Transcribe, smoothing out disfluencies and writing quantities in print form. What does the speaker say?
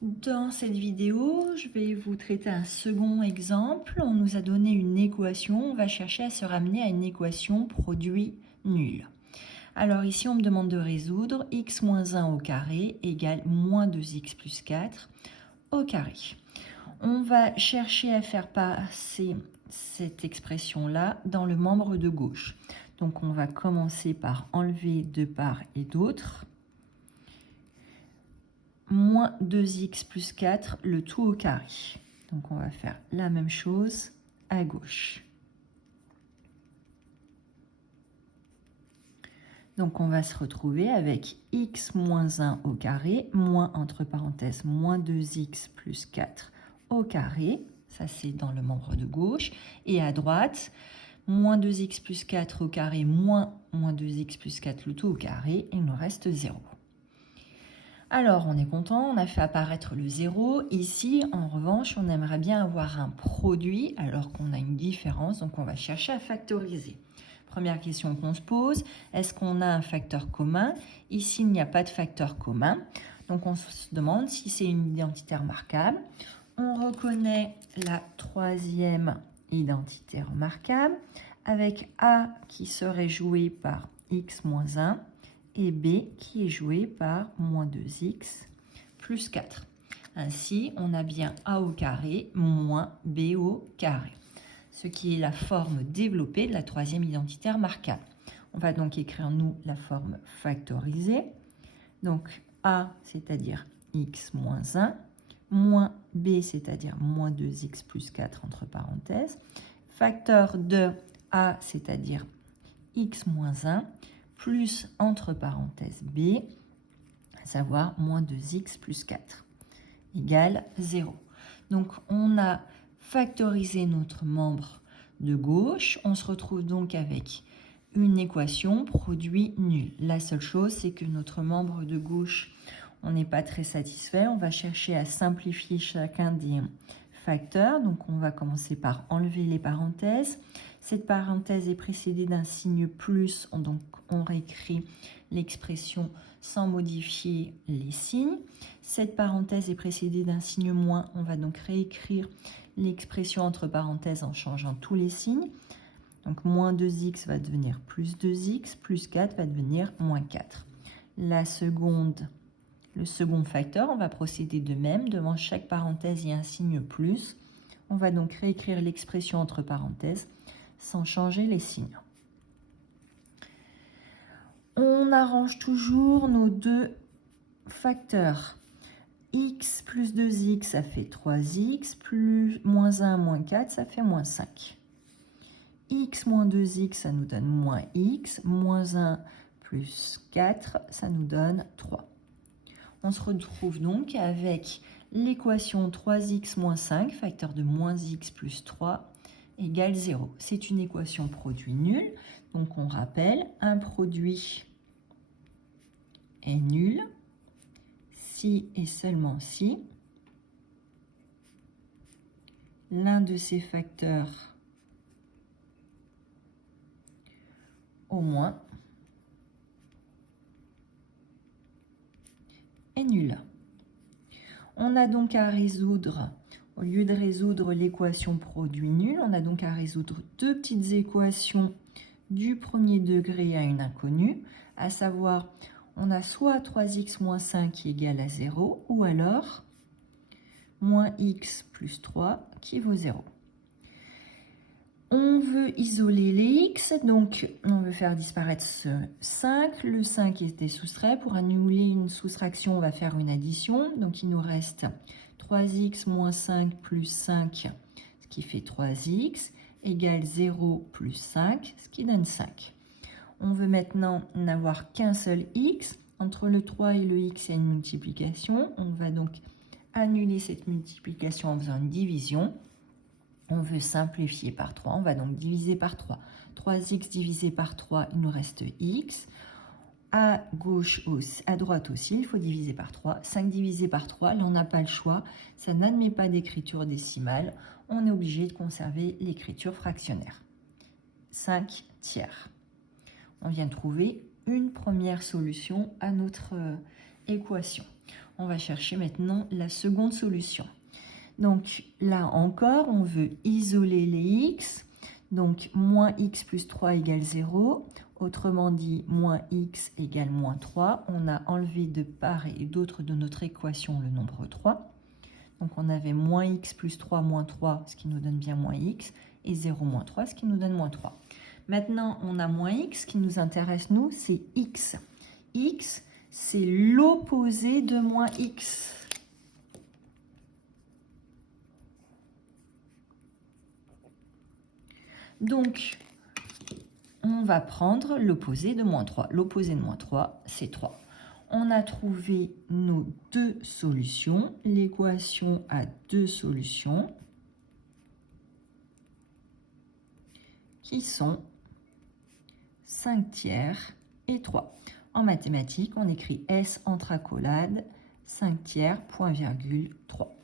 Dans cette vidéo, je vais vous traiter un second exemple. On nous a donné une équation, on va chercher à se ramener à une équation produit nul. Alors ici, on me demande de résoudre x moins 1 au carré égale moins 2x plus 4 au carré. On va chercher à faire passer cette expression-là dans le membre de gauche. Donc on va commencer par enlever de part et d'autre. Moins 2x plus 4, le tout au carré. Donc on va faire la même chose à gauche. Donc on va se retrouver avec x moins 1 au carré, moins entre parenthèses moins 2x plus 4 au carré. Ça c'est dans le membre de gauche. Et à droite, moins 2x plus 4 au carré, moins 2x plus 4 le tout au carré. Il nous reste 0. Alors, on est content, on a fait apparaître le 0. Ici, en revanche, on aimerait bien avoir un produit alors qu'on a une différence, donc on va chercher à factoriser. Première question qu'on se pose, est-ce qu'on a un facteur commun? Ici, il n'y a pas de facteur commun, donc on se demande si c'est une identité remarquable. On reconnaît la troisième identité remarquable avec A qui serait joué par x moins 1. Et B qui est joué par moins 2x plus 4. Ainsi, on a bien A au carré moins B au carré, ce qui est la forme développée de la troisième identité remarquable. On va donc écrire, nous, la forme factorisée. Donc A, c'est-à-dire x moins 1, moins B, c'est-à-dire moins 2x plus 4 entre parenthèses, facteur de A, c'est-à-dire x moins 1, plus entre parenthèses b, à savoir moins 2x plus 4, égale 0. Donc on a factorisé notre membre de gauche. On se retrouve donc avec une équation produit nul. La seule chose, c'est que notre membre de gauche, on n'est pas très satisfait. On va chercher à simplifier chacun des facteurs. Donc on va commencer par enlever les parenthèses. Cette parenthèse est précédée d'un signe plus, donc on réécrit l'expression sans modifier les signes. Cette parenthèse est précédée d'un signe moins, on va donc réécrire l'expression entre parenthèses en changeant tous les signes. Donc moins 2x va devenir plus 2x, plus 4 va devenir moins 4. Le second facteur, on va procéder de même. Devant chaque parenthèse, il y a un signe plus. On va donc réécrire l'expression entre parenthèses sans changer les signes. On arrange toujours nos deux facteurs. X plus 2x, ça fait 3x, plus moins 1, moins 4, ça fait moins 5. X moins 2x, ça nous donne moins x, moins 1 plus 4, ça nous donne 3. On se retrouve donc avec l'équation 3x moins 5, facteur de moins x plus 3, égale 0. C'est une équation produit nul. Donc on rappelle, un produit est nul si et seulement si l'un de ces facteurs au moins est nul. On a donc à résoudre, au lieu de résoudre l'équation produit nul, on a donc à résoudre deux petites équations du premier degré à une inconnue, à savoir, on a soit 3x moins 5 qui est égal à 0, ou alors moins x plus 3 qui vaut 0. On veut isoler les x, donc on veut faire disparaître ce 5. Le 5 était soustrait. Pour annuler une soustraction, on va faire une addition. Donc il nous reste 3x moins 5 plus 5, ce qui fait 3x, égale 0 plus 5, ce qui donne 5. On veut maintenant n'avoir qu'un seul x. Entre le 3 et le x, il y a une multiplication. On va donc annuler cette multiplication en faisant une division. On veut simplifier par 3, on va donc diviser par 3. 3x divisé par 3, il nous reste x. À droite aussi, il faut diviser par 3. 5 divisé par 3, là on n'a pas le choix. Ça n'admet pas d'écriture décimale. On est obligé de conserver l'écriture fractionnaire. 5 tiers. On vient de trouver une première solution à notre équation. On va chercher maintenant la seconde solution. Donc là encore, on veut isoler les x. Donc moins x plus 3 égale 0. Autrement dit, moins x égale moins 3. On a enlevé de part et d'autre de notre équation le nombre 3. Donc on avait moins x plus 3 moins 3, ce qui nous donne bien moins x, et 0 moins 3, ce qui nous donne moins 3. Maintenant, on a moins x, ce qui nous intéresse, nous, c'est x. X, c'est l'opposé de moins x. Donc, on va prendre l'opposé de moins 3. L'opposé de moins 3, c'est 3. On a trouvé nos deux solutions. L'équation a deux solutions qui sont 5 tiers et 3. En mathématiques, on écrit S entre accolades, 5 tiers, point virgule, 3.